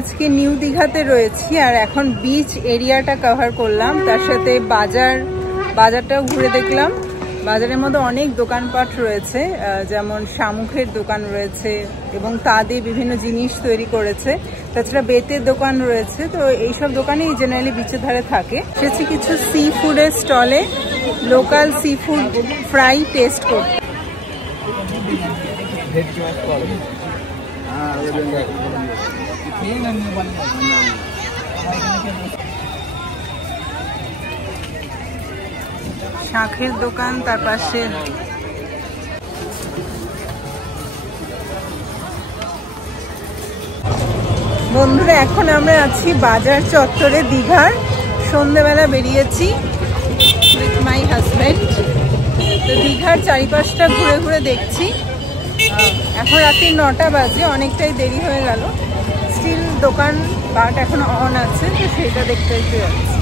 আজকে নিউ দীঘাতে রয়েছি আর এখন বিচ এরিয়াটা কভার করলাম, তার সাথে বাজারটাও ঘুরে দেখলাম। বাজারের মধ্যে অনেক দোকানপাট রয়েছে, যেমন শামুকের দোকান রয়েছে এবং তা দিয়ে বিভিন্ন জিনিস তৈরি করেছে। তাছাড়া বেতের দোকান রয়েছে। তো এইসব দোকানেই জেনারেলি বিচের ধারে থাকে। এসেছি কিছু সি ফুডের স্টলে local sea food fry test করতে। শাঁখের দোকান, তার পাশে বন্ধুরা এখন আমরা আছি বাজার চত্বরে দীঘার। সন্ধ্যেবেলা বেরিয়েছি উইথ মাই হাজব্যান্ড। তো দীঘার চারিপাশটা ঘুরে ঘুরে দেখছি। এখন রাত্রি 9টা বাজে, অনেকটাই দেরি হয়ে গেল। স্টিল দোকান বাট এখন অন আছে, তো সেটা দেখতে যাচ্ছি।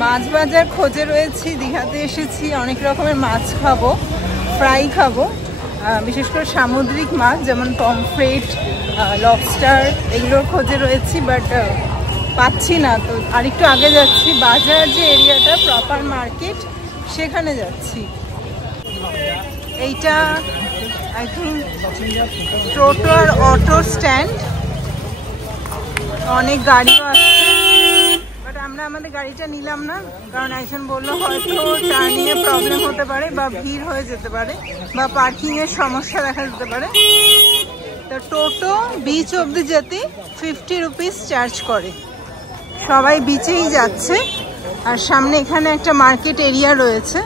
মাছ বাজার খোঁজে রয়েছি। দীঘাতে এসেছি, অনেক রকমের মাছ খাবো, ফ্রাই খাবো, বিশেষ করে সামুদ্রিক মাছ যেমন পমফ্রেট, লবস্টার, এগুলোর খোঁজে রয়েছি, বাট পাচ্ছি না। তো আরেকটু আগে যাচ্ছি, বাজার যে এরিয়াটা প্রপার মার্কেট সেখানে যাচ্ছি। এইটা আই থিঙ্ক টোটো আর অটো স্ট্যান্ড। অনেক গাড়িও আসছে, বাট আমরা আমাদের গাড়িটা নিলাম না, কারণ একজন বললো হয়তো টার্নিংয়ে প্রবলেম হতে পারে বা ভিড় হয়ে যেতে পারে বা পার্কিংয়ের সমস্যা দেখা যেতে পারে। তো টোটো বিচ অবধি যেতে 50 রুপিস চার্জ করে। সবাই বিচেই যাচ্ছে। আর সামনে এখানে একটা মার্কেট এরিয়া রয়েছে,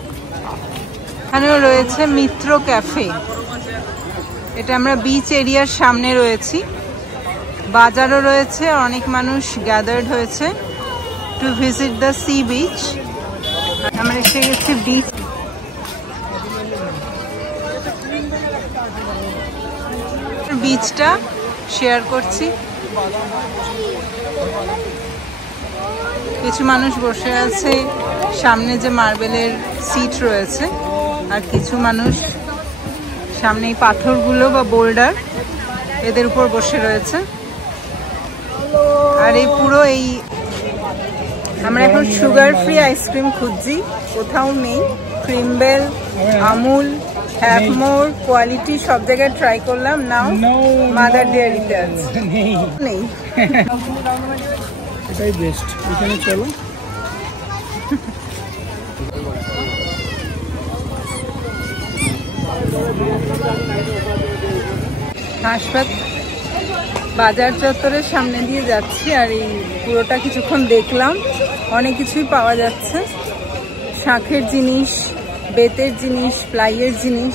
এখানেও রয়েছে মিত্র ক্যাফে। এটা আমরা বিচ এরিয়ার সামনে রয়েছি। বাজারও রয়েছে, অনেক মানুষ গ্যাদার্ড হয়েছে to visit the sea beach. আমরা এসে গেছি বিচ। বিচটা শেয়ার করছি। কিছু মানুষ বসে আছে সামনে যে মার্বেলের সিট রয়েছে, আর কিছু মানুষ সামনে এই পাথরগুলো বা বোল্ডার এদের উপর বসে রয়েছে। আর এই পুরো আমরা এখন সুগার ফ্রি আইসক্রিম খুঁজছি, কোথাও নেই। ক্রিমবেল, আমুল, হ্যাভমোর, কোয়ালিটি সব জায়গায় ট্রাই করলাম, নাও মাদার ডেয়ারিতে আছে, নেই। এটাই বেস্ট, এখানে চলো। হাসপাত বাজার চত্বরের সামনে দিয়ে যাচ্ছি, আর এই পুরোটা কিছুক্ষণ দেখলাম। অনেক কিছুই পাওয়া যাচ্ছে, শাঁখের জিনিস, বেতের জিনিস, প্লাইয়ের জিনিস।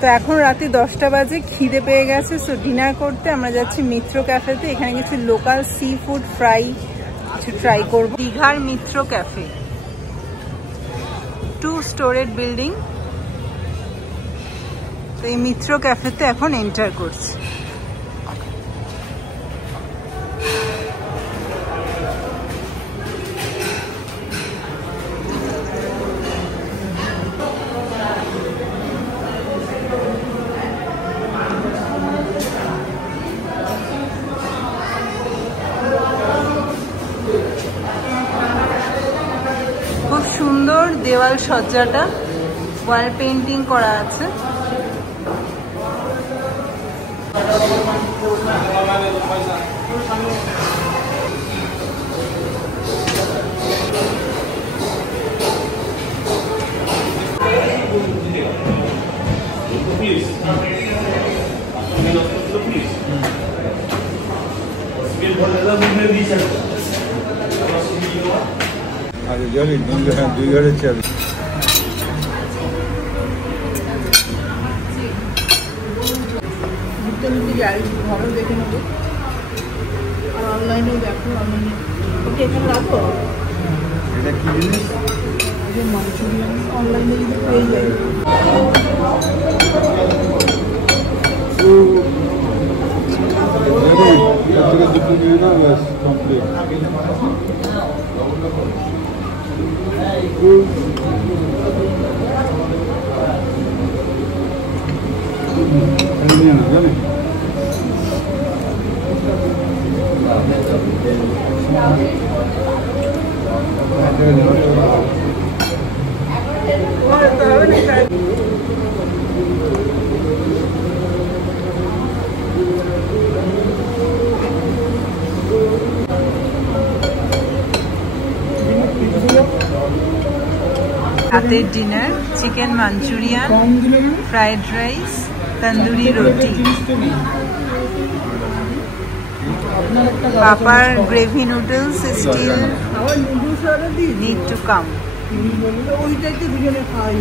তো এখন রাতে 10টা বাজে, খিদে পেয়ে গেছে। সো ডিনার করতে আমরা যাচ্ছি মিত্র ক্যাফেতে। এখানে কিছু লোকাল সি ফুড ফ্রাই কিছু ট্রাই করবো। দীঘার মিত্র ক্যাফে, 2 স্টোরেড বিল্ডিং। তো এই মিত্র ক্যাফেতে এখন এন্টার করছি। খুব সুন্দর দেওয়াল সজ্জাটা, ওয়াল পেন্টিং করা আছে। আরে জানি দুই ঘরে চাল। দেখে নেবো, আর অনলাইনেও দেখো। আমি ওকে এখানে রাখবো। এটা কি জিনিস? মাঞ্চুরিয়ান অনলাইনে যদি পেয়ে যাই। নিয়ে না জানেন রাতের dinner chicken Manchurian, fried rice, tandoori roti, পাপার gravy noodles still need to come. ওইটা একটু দুজনে খাওয়াই